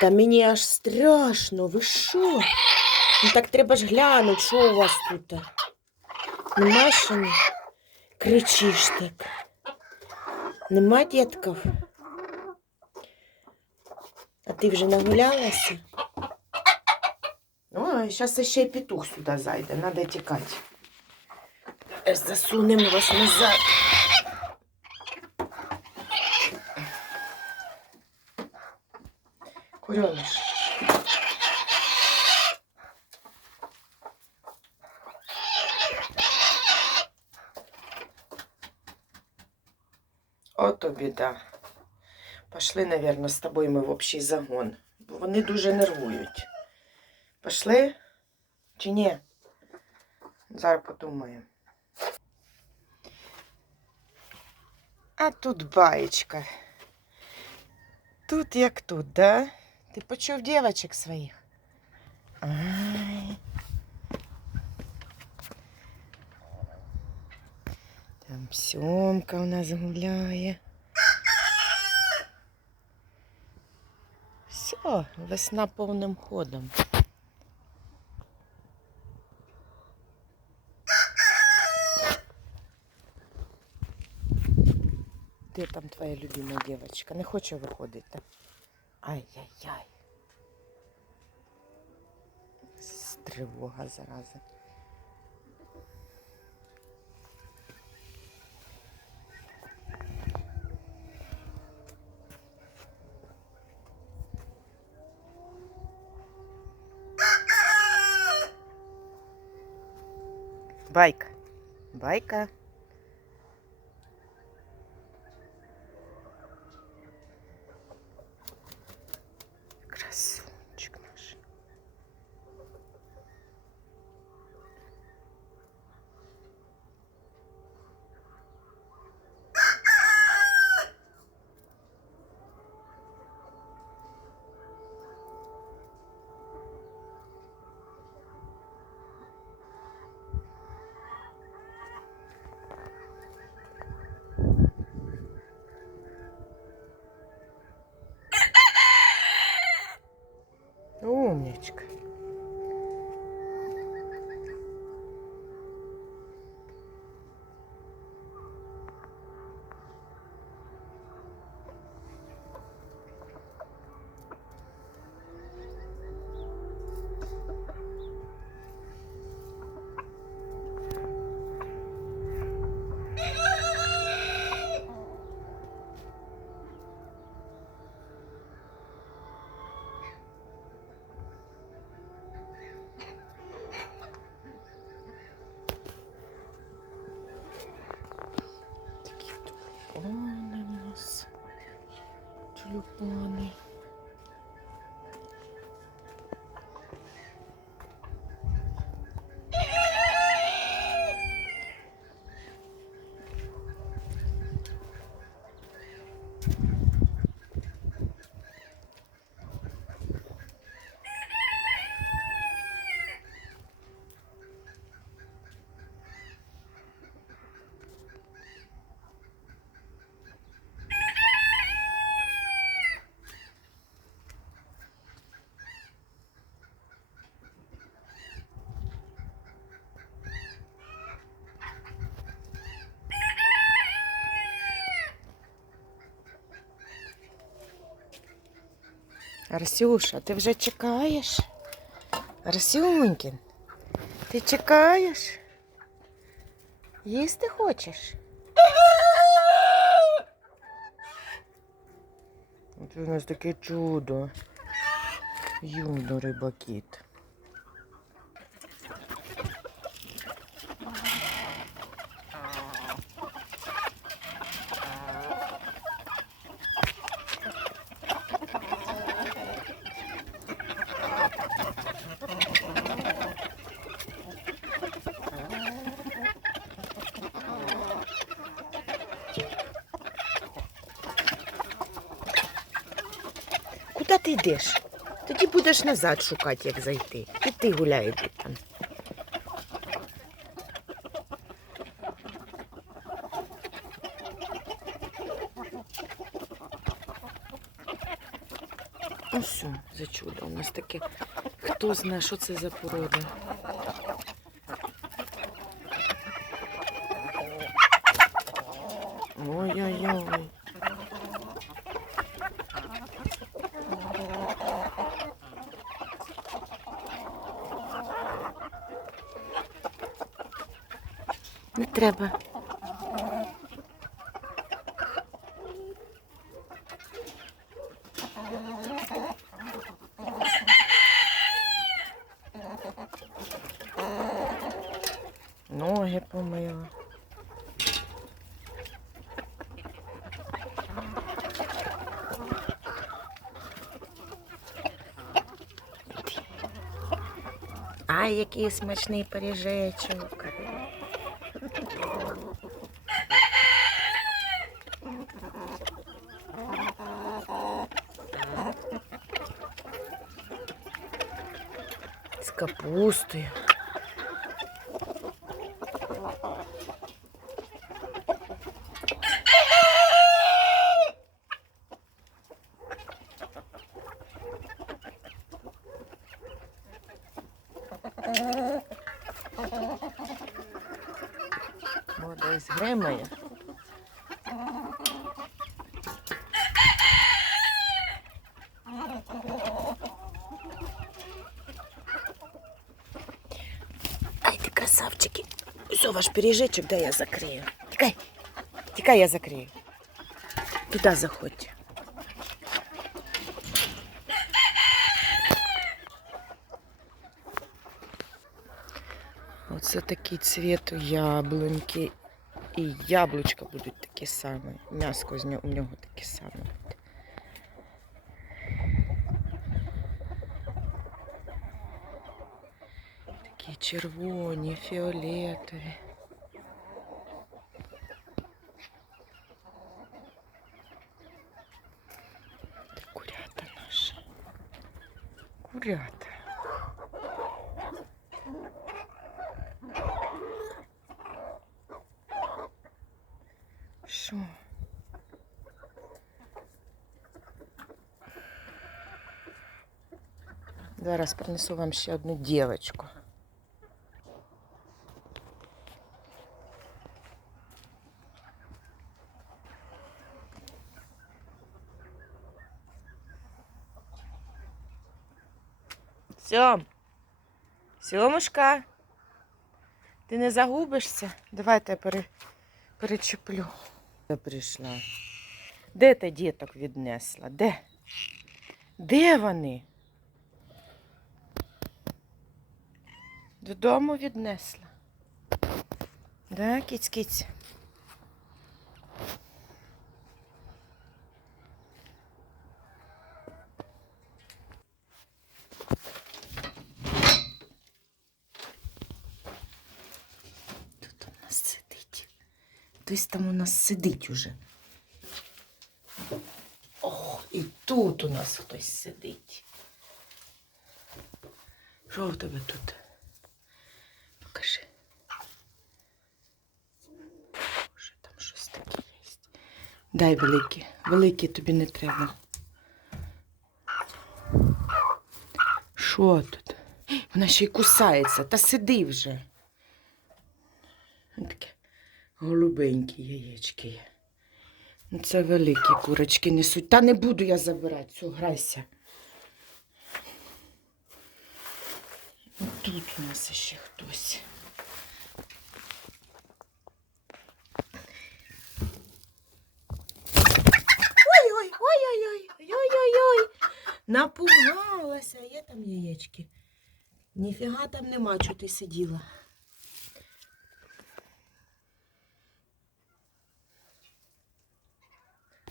Та мені аж страшно, ви що? Ну так треба ж глянути, що у вас тут. Нема що не кричиш так. Нема дітків? А ти вже нагулялася? Ой, зараз ще й петух сюди зайде, треба тікати. Аж засунемо вас назад. Курьоныш. Ото біда. Пошли, наверное, з тобою ми в общий загон. Бо вони дуже нервують. Пошли? Чи ні? Зараз подумаємо. А тут баєчка. Тут як тут, да? Ти почув дівчаток своїх? Ай. Там Сьомка у нас гуляє. Все, весна повним ходом. Де там твоя любима дівчинка? Не хоче виходити. Ай-яй-яй. Тривога зараза. Байка. Байка. Умничка. Тюльпани. Арсюша, ти вже чекаєш? Арсюнькін, ти чекаєш? Їсти хочеш? Це у нас таке чудо. Юно рибакіт. Куди ти йдеш? Тоді будеш назад шукати, як зайти. І ти гуляй там. Ось о, за чудо. У нас таке. Хто знає, що це за порода. Ой-ой-ой. Не треба. Ай, який смачний пиріжечок. З капустою. Гримає. Ай, ти красавчики. Все, ваш пиріжечок, дай я закрию. Тікай. Тікай, я закрию. Туди заходь. Оце такий цвіт у яблуньки. І яблучка будуть такі самі. М'яско з нього, у нього таке саме буде. Такі червоні, фіолетові. Це курята наші. Курята. Зараз принесу вам ще одну дівочку. Сьом. Сьомушка. Ти не загубишся? Давайте я пере... перечеплю. Я прийшла. Де ти діток віднесла? Де? Де вони? Додому віднесла. Да, кіць-кіць. Тут у нас сидить. Хтось там у нас сидить уже. О, і тут у нас хтось сидить. Що в тебе тут? Покажи. Боже, там щось таке є. Дай велике. Велике тобі не треба. Що тут? Вона ще й кусається. Та сиди вже. Таке голубенькі яєчки є. Ну, Це великі курочки несуть. Та не буду я забирати, все, грайся. Тут у нас ще хтось. Ой-ой-ой, ой-ой-ой. Напугалася, є там яєчки. Ніфіга там нема, чого ти сиділа.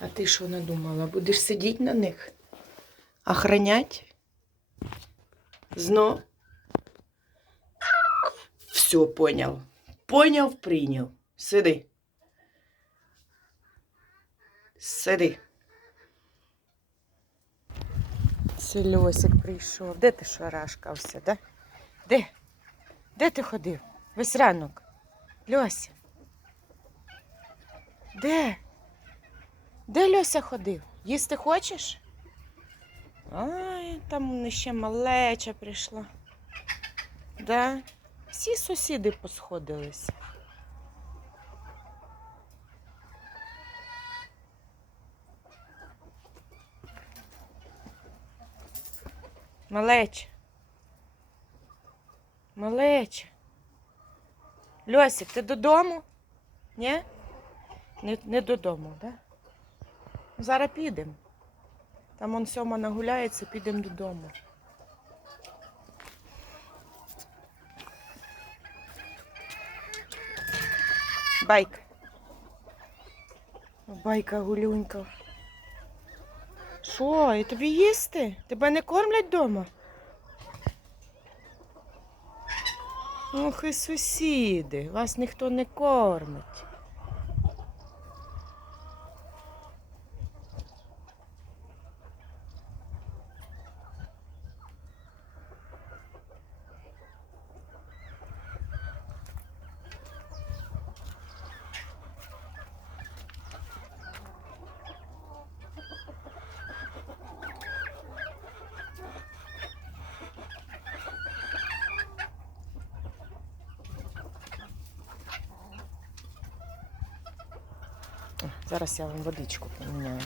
А ти що надумала? Будеш сидіти на них? Охранять? Знов? Все, понял. Поняв, прийняв. Сиди. Сиди. Це Льосик прийшов. Де ти шарашкався, да? Де? Де ти ходив? Весь ранок. Льося. Де? Де Льося ходив? Їсти хочеш? Ай, там ще малеча прийшла. Да? Всі сусіди посходились. Малеча. Малеча. Льосик, ти додому? Ні? Не, не додому, так? Да? Зараз підемо. Там он сьома нагуляється, підемо додому. Байка. Байка гулюнька. Що, і тобі їсти? Тебе не кормлять вдома? Ох і сусіди, вас ніхто не кормить. Зараз я вам водичку поміняю.